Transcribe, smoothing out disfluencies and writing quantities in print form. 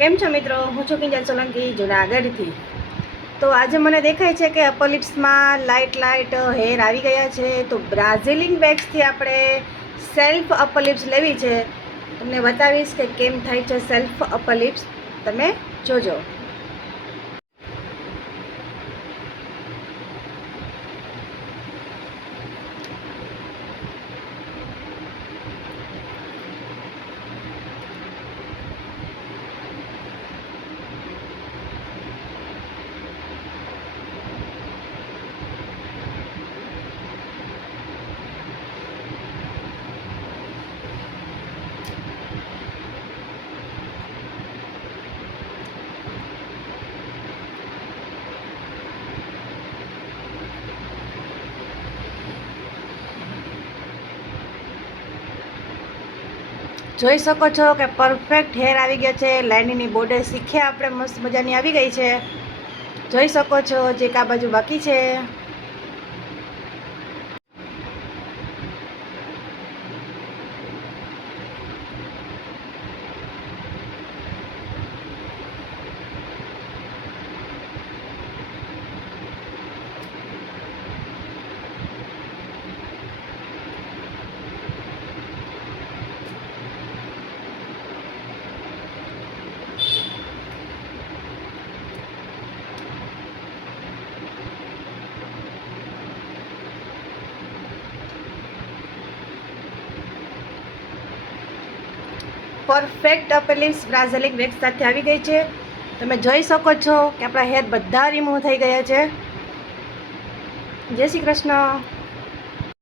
કેમ છો મિત્રો? હું છું કિંજલ સોલંકી જુનાગઢથી. તો આજે મને દેખાય છે કે અપર લિપ્સમાં લાઇટ હેર આવી ગયા છે. તો બ્રાઝિલિંગ વેક્સથી આપણે સેલ્ફ અપર લિપ્સ લેવી છે. તમને બતાવીશ કે કેમ થાય છે સેલ્ફ અપર લિપ્સ. તમે જોજો. જોઈ શકો છો કે પરફેક્ટ હેર આવી ગયા છે. લાઈનની બોર્ડર શીખે આપણે મસ્ત મજાની આવી ગઈ છે. જોઈ શકો છો. જે કા બાજુ બાકી છે. પરફેક્ટ અપર લિપ્સ બ્રાઝિલિંગ વેક્સ સાથે આવી ગઈ છે. તમે જોઈ શકો છો કે આપણા હેર બધા રિમૂવ થઈ ગયા છે. જય શ્રી કૃષ્ણ.